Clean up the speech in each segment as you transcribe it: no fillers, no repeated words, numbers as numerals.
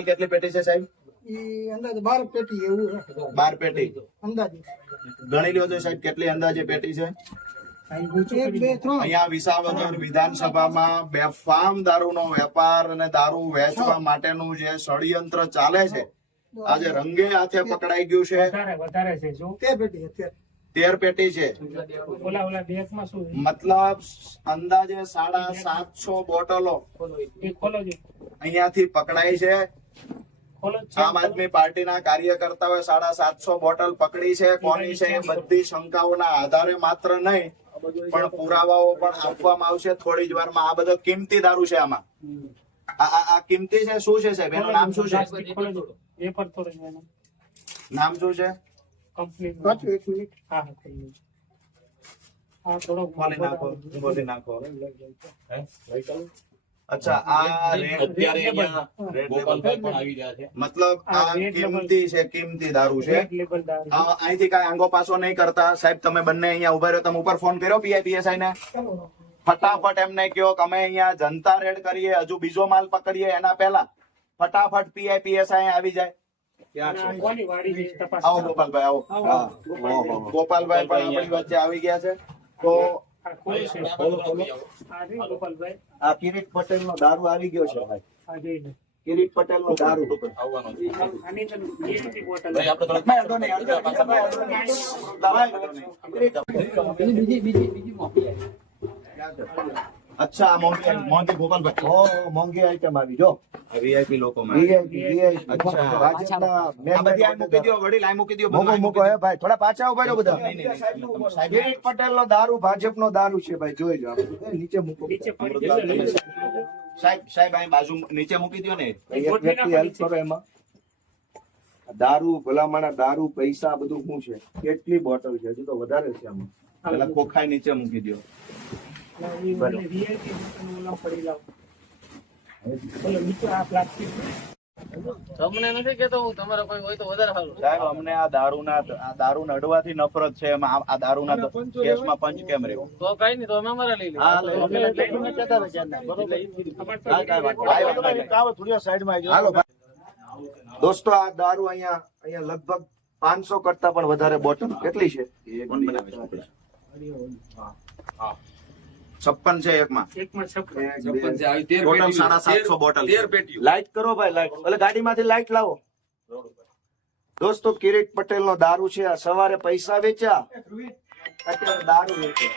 Total કેટલી પેટી છે સાહેબ? અંદાજે 12 પેટી એવું 12 પેટી અંદાજે ગણી લ્યો છો સાહેબ, કેટલી અંદાજે પેટી છે? 1 2 3 અહીંયા વિસાવદર વિધાનસભામાં બેફામ દારૂનો વેપાર અને દારૂ વેચવા માટેનું જે ષડયંત્ર ચાલે છે આજે રંગે હાથે પકડાઈ ગયું છે. વધારે છે શું 13 પેટી અત્યારે 13 પેટી છે, ઓલા બેગમાં શું મતલબ અંદાજે 750 બોટલો એ ખોલો છો અહીંયાથી પકડાઈ છે. ખોલો આમ આદમી પાર્ટીના કાર્યકર્તાઓએ 750 બોટલ પકડી છે. કોની છે એ બધી શંકાઓના આધારે માત્ર નહીં પણ પુરાવાઓ પણ આપવામાં આવશે થોડી જ વારમાં. આ બધો કિંમતી દારૂ છે. આમાં આ કિંમતી છે. શું છે સાહેબ એનું નામ શું છે? એ પર થોડું નામ શું છે? કંપની પાછું 1 મિનિટ હા હા થોડો ખોલી નાખો, ખોલી નાખો. અચ્છા, આ અત્યારે અહીંયા ગોપાલભાઈ પણ આવી ગયા છે. મતલબ આ કિંમતી છે, કિંમતી દારૂ છે. લેબલ દારૂ અહીંથી કઈ આંગો પાછો નહીં કરતા સાહેબ. તમે બંને અહીંયા ઉભા રહ્યો. તમે ઉપર ફોન કર્યો PIPSI ને? ફટાફટ એમને કહો કે અમે અહીંયા જનતા રેડ કરીએ, હજુ બીજો માલ પકડીએ એના પહેલા ફટાફટ PIPSI આવી જાય. કોની વાડી છે તપાસ આવો ગોપાલભાઈ, આવો. હા, ગોપાલભાઈ પણ આપણી વચ્ચે આવી ગયા છે. તો આ કોણ છે ખોલો. આ રે ગોપાલભાઈ આ કિરીટ પટેલ નો દારૂ આવી ગયો છે ભાઈ. આ જોઈ લે કિરીટ પટેલ નો દારૂ આવવાનો છે. આની તો બીજી બોટલ ભાઈ આપણે થોડાક અચ્છા, મોંઘી ગોપાલભાઈ. ઓ મોંઘી આઈટમ આવી જો VIP લોકો માટે. અચ્છા, આ બધી આ મૂકી દો વડીલ, આ મૂકી દો. મૂકો હે ભાઈ, થોડા પાછા ઉભા રહો બધા. સાહેબ કિરીટ પટેલ નો દારૂ ભાજપનો દારૂ છે ભાઈ, જોઈ લો. નીચે મૂકો. નીચે પડી જશે સાહેબ અહીં બાજુ નીચે મૂકી દો ને. એક વ્યક્તિ હેલ્પ કરો એમાં. દારૂ ભલામણા દારૂ પૈસા બધું શું છે? કેટલી બોટલ છે? હજુ તો વધારે છે આમાં. પેલા ખોખાઈ નીચે મૂકી દો. VIP બોટલ ઓલા પડી લાવ બોલો નીચે આ પ્લાસ્ટિક તમને નથી કેતો હું, તમારે કોઈ હોય તો વધારે સારું. સાહેબ અમને આ દારૂ નડવાથી નફરત છે. એમાં આ દારૂના કેસમાં પંચ કેમ રહ્યો? તો કઈ નહીં, તો અમે અમારા લઈ લઈએ. હા, લઈ લો. હાલો ભાઈ. દોસ્તો આ દારૂ અહીંયા લગભગ 500 કરતા પણ વધારે બોટલ કેટલી છે? 56 છે એકમાં. એકમાં છપ્પન છપ્પન છે, આવી 13 ટોટલ પેટીઓ. 750 બોટલ છે. 13 પેટીઓ. લાઈટ કરો ભાઈ, લાઈટ. એટલે ગાડીમાંથી લાઈટ લાવો. દોસ્તો કિરીટ પટેલ નો દારૂ છે. આ સવારે પૈસા વેચ્યા, અત્યારે દારૂ વેચે.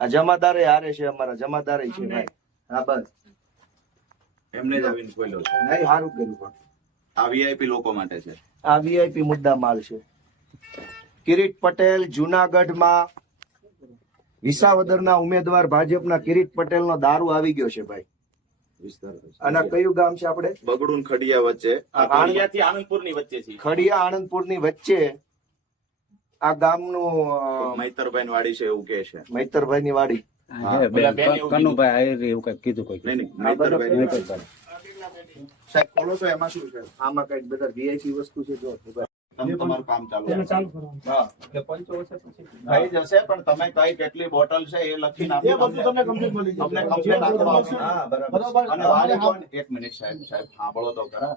આ જમાદારે હારે છે, અમારા જમાદારે છે ભાઈ. હા બસ એમને જ આવીને ખોલ્યો છે. નહીં, સારું કર્યું પણ. આ VIP લોકો માટે છે. આ VIP મુદ્દા માલ છે. કિરીટ પટેલ જુનાગઢમાં વિસાવદરના ઉમેદવાર ભાજપના કિરીટ પટેલ નો દારૂ આવી ગયો છે ભાઈ. અને કયું ગામ છે આપણે? બગડું ખડિયા વચ્ચે, ખડિયાથી આનંદપુરની વચ્ચે છે. ખડિયા આણંદપુરની વચ્ચે આ ગામનું મૈતરભાઈ ની વાડી છે એવું કે છે. મૈતરભાઈ ની વાડી. નહીં, મૈતરભાઈ. સાહેબ ખોલો તો એમાં શું છે? આમાં કઈક બધા VIP વસ્તુ છે જો. તમે તમારું કામ ચાલુ ચાલુ રાખો. કરવાનું હા, થઈ જશે પણ તમે કઈ કેટલી બોટલ છે એ લખીને આપો. તમને કમ્પ્લીટ આપવામાં આવશે. હા બરાબર. અને વાડી કોની? એક મિનિટ સાહેબ સાંભળો તો ખરા.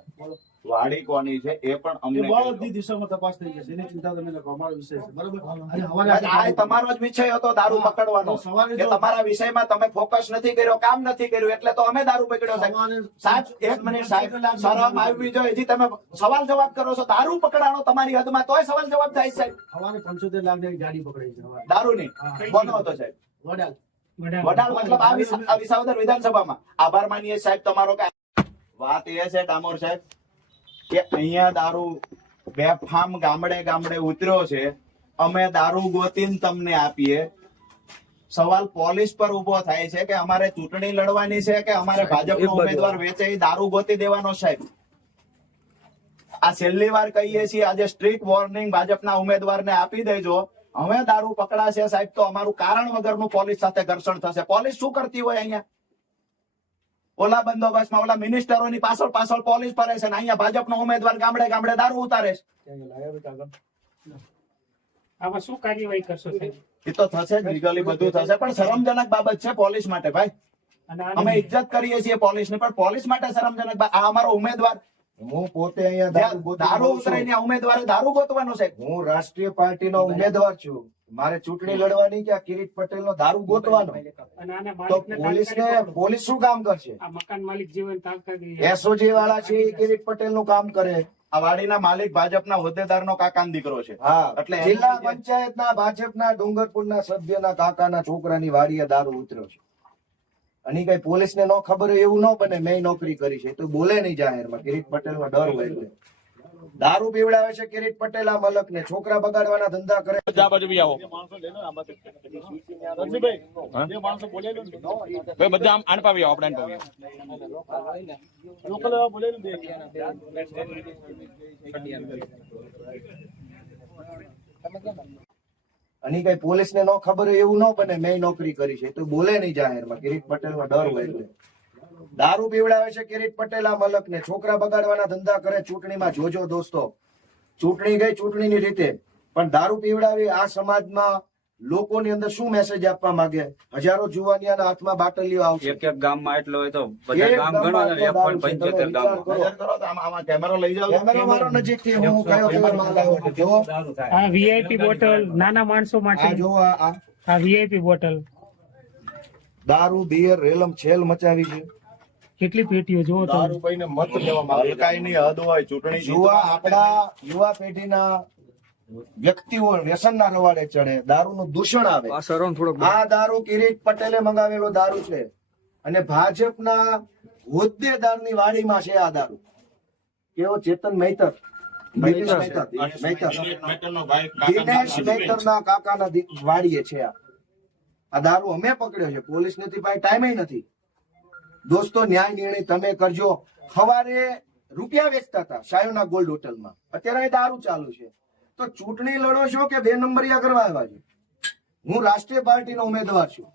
વાડી કોની છે એ પણ અમને બધી દિશામાં તપાસ થઈ જશે, એની ચિંતા તમે લોકો, અમારો વિષય છે બરાબર. અને હવારે આ તમારો જ વિષય હતો દારૂ પકડવાનો. કે તમારા વિષયમાં તમે ફોકસ નથી કર્યો, કામ નથી કર્યું એટલે તો અમે દારૂ પકડ્યો. સાહેબ એક મિનિટ સાહેબ, શરમ આવવી જોઈએ. હજી તમે સવાલ જવાબ કરો છો. દારૂ પકડાણો તમારી હદમાં તોય સવાલ જવાબ થાય સાહેબ. હવારે 75 લાખની ગાડી પકડાઈ છે હવારે. દારૂ નહીં કોનો હતો સાહેબ? વડાલ. વડાલ મતલબ આ વિસાવદર વિધાનસભામાં. આભાર માનીએ સાહેબ તમારો. વાત એ છે ડામોર સાહેબ કે અહીંયા દારૂ બેફામ ગામડે ગામડે ઉતર્યો છે. અમે દારૂ ગોતીને તમને આપીએ. સવાલ પોલીસ પર ઉભો થાય છે કે અમારે ચૂંટણી લડવાની છે કે અમારે ભાજપનો ઉમેદવાર વેચે એ દારૂ ગોતી દેવાનો સાહેબ. આ છેલ્લી વાર કહીએ છીએ, આજે સ્ટ્રીટ વોર્નિંગ ભાજપના ઉમેદવારને આપી દેજો. હવે દારૂ પકડાશે સાહેબ તો અમારું કારણ વગરનું પોલીસ સાથે ઘર્ષણ થશે. પોલીસ શું કરતી હોય અહીંયા? ઓલા બંદોબસ્તમાં ઓલા મિનિસ્ટરોની પાછળ પોલીસ ફરે છે ને અહીંયા ભાજપનો ઉમેદવાર ગામડે ગામડે દારૂ ઉતારે છે. આમાં શું કાર્યવાહી કરશો સાહેબ? એ તો થશે જ, લીગલી બધું થશે પણ શરમજનક બાબત છે પોલીસ માટે ભાઈ. અને અમે ઇજ્જત કરીએ છીએ પોલીસની, પણ પોલીસ માટે શરમજનક. આ અમારો ઉમેદવાર હું પોતે અહીંયા દારૂ જ્યાં ગોતવા દારૂ આવું છું. ઉતરે ત્યાં ઉમેદવારે દારૂ ગોતવાનો છે. હું રાષ્ટ્રીય પાર્ટીનો ઉમેદવાર છું. મારે ચૂંટણી લડવાની કે આ કિરીટ પટેલનો દારૂ ગોતવાનો. અને આને તો માલિકને પોલીસ શું કામ કરશે? આ મકાન માલિક જીવન તાત્કાલિક એસઓજી વાળા છે એ કિરીટ પટેલનું કામ કરે. આ વાડીના માલિક ભાજપના હોદ્દેદારનો કાકાનો દીકરો છે. હા, એટલે એટલે જિલ્લા પંચાયતના ભાજપના ડુંગરપુરના સભ્યના કાકાના છોકરાની વાડીએ દારૂ ઉતર્યો છે. અને કઈ પોલીસને ન ખબર હોય એવું ન બને. મેં નોકરી કરી છે તો બોલે નહીં જાહેરમાં. કિરીટ પટેલનો ડર હોય એટલે દારૂ પીવડાવે છે કિરીટ પટેલ આ મલકને. છોકરા બગાડવાના ધંધા કરે. આ બાજુ બી આવો ભાઈ, બધા આમ આણપાવી આવો, આપણે અને કઈ પોલીસને ન ખબર હોય એવું ન બને. મેં નોકરી કરી છે તો બોલે નહીં જાહેરમાં. કિરીટ પટેલનો ડર હોય એટલે દારૂ પીવડાવે છે કિરીટ પટેલ આ મલકને. છોકરા બગાડવાના ધંધા કરે. ચૂંટણીમાં જોજો દોસ્તો, ચૂંટણી ગઈ ચૂંટણીની રીતે, પણ દારૂ પીવડાવી આ સમાજમાં લોકોની અંદર શું મેસેજ આપવા માંગે? હજારો જુવાનિયાના હાથમાં બાટલીઓ આવશે. એક ગામમાં એટલો હોય તો બધા એક ગામ ગામમાં ગણો ને આટલો 1.75 દારૂ છે. ગામ તમે વિચાર કરો. નજર કરો તો આમાં કેમેરો લઈ જાઓ. કેમેરો મારો નજીકથી હું કયો કયો માલ આવ્યો છે. જો આ વીઆઈપી બોટલ નાના માણસો આ માટે, જો આ વીઆઈપી બોટલ દારૂ બિયર રેલમ છેલ મચાવી છે. કેટલી પેટીઓ જોવો તો દારૂભાઈને મત લેવા હલકાઈની હદ હોય. ચૂંટણી આપણા યુવા પેઢીના વ્યક્તિઓ વ્યસનના રવાડે ચડે, દારૂનું દૂષણ આવે. આ દારૂ કિરીટ પટેલે મંગાવેલો દારૂ છે અને ભાજપના હોદ્દેદારની વાડીમાં છે આ દારૂ. કેવો ચેતન મહેતર, દિનેશ મહેતરના કાકાના વાડીએ છે આ દારૂ. અમે પકડ્યો છે, પોલીસ નથી ભાઈ, ટાઈમે નથી. દોસ્તો ન્યાય નિર્ણય તમે કરજો. સવારે રૂપિયા વેચતા હતા શાયોના ગોલ્ડ હોટલમાં, અત્યારે દારૂ ચાલુ છે. તો ચૂંટણી લડો છો કે 2 નંબરિયા કરવા આવ્યા છો? હું રાષ્ટ્રીય પાર્ટીનો ઉમેદવાર છું.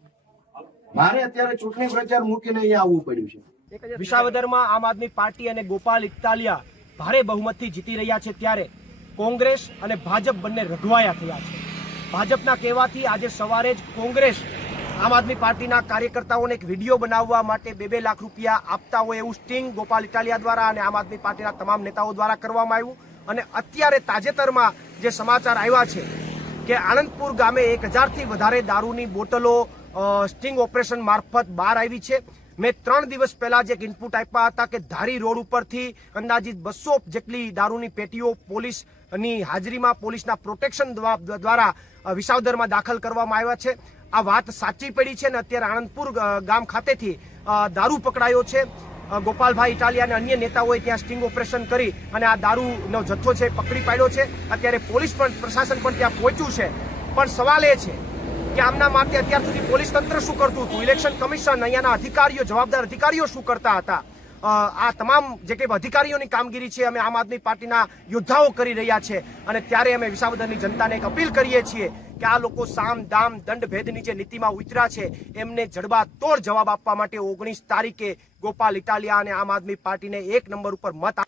મારે અત્યારે ચૂંટણી પ્રચાર મૂકીને અહીંયા આવવું પડ્યું છે. વિસાવદરમાં આમ આદમી પાર્ટી અને ગોપાલ ઇટાલિયા ભારે બહુમતથી જીતી રહ્યા છે, ત્યારે કોંગ્રેસ અને ભાજપ બંને રઘવાયા થયા છે. ભાજપના કહેવાથી આજે સવારે જ કોંગ્રેસ આમ આદમી પાર્ટીના કાર્યકર્તાઓને એક વિડીયો બનાવવા માટે 2-2 લાખ રૂપિયા આપતા હોય એવું સ્ટિંગ ગોપાલ ઇટાલિયા દ્વારા અને આમ આદમી પાર્ટીના તમામ નેતાઓ દ્વારા કરવામાં આવ્યું. અને અત્યારે તાજેતરમાં જે સમાચાર આવ્યા છે કે આણંદપુર ગામે 1000થી વધારે દારૂની બોટલો સ્ટિંગ ઓપરેશન મારફત બહાર આવી છે. મેં 3 દિવસ પહેલા જે ઇનપુટ આપ્યા હતા કે ધારી રોડ ઉપરથી અંદાજિત 200 જેટલી દારૂની પેટીઓ પોલીસની હાજરીમાં, પોલીસના પ્રોટેક્શન દ્વારા વિસાવદરમાં દાખલ કરવામાં આવ્યા છે. આ વાત સાચી પડી છે અને અત્યારે આણંદપુર ગામ ખાતેથી દારૂ પકડાયો છે. ગોપાલભાઈ ઇટાલિયા અને અન્ય નેતાઓએ ત્યાં સ્ટિંગ ઓપરેશન કરી અને આ દારૂનો જથ્થો છે પકડી પાડ્યો છે. અત્યારે પોલીસ પણ, પ્રશાસન પણ ત્યાં પહોંચ્યું છે. પણ સવાલ એ છે કે આમના માટે અત્યાર સુધી પોલીસ તંત્ર શું કરતું હતું, ઇલેક્શન કમિશન, અહીંયાના અધિકારીઓ, જવાબદાર અધિકારીઓ શું કરતા હતા? આ તમામ જે કંઈ અધિકારીઓની કામગીરી છે અમે આમ આદમી પાર્ટીના યોદ્ધાઓ કરી રહ્યા છે. અને ત્યારે અમે વિસાવદરની જનતાને એક અપીલ કરીએ છીએ કે આ લોકો સામ દામ દંડ ભેદની જે નીતિમાં ઉતર્યા છે એમને જડબાતોડ જવાબ આપવા માટે 19 તારીખે ગોપાલ ઇટાલિયા અને આમ આદમી પાર્ટીને 1 નંબર ઉપર મત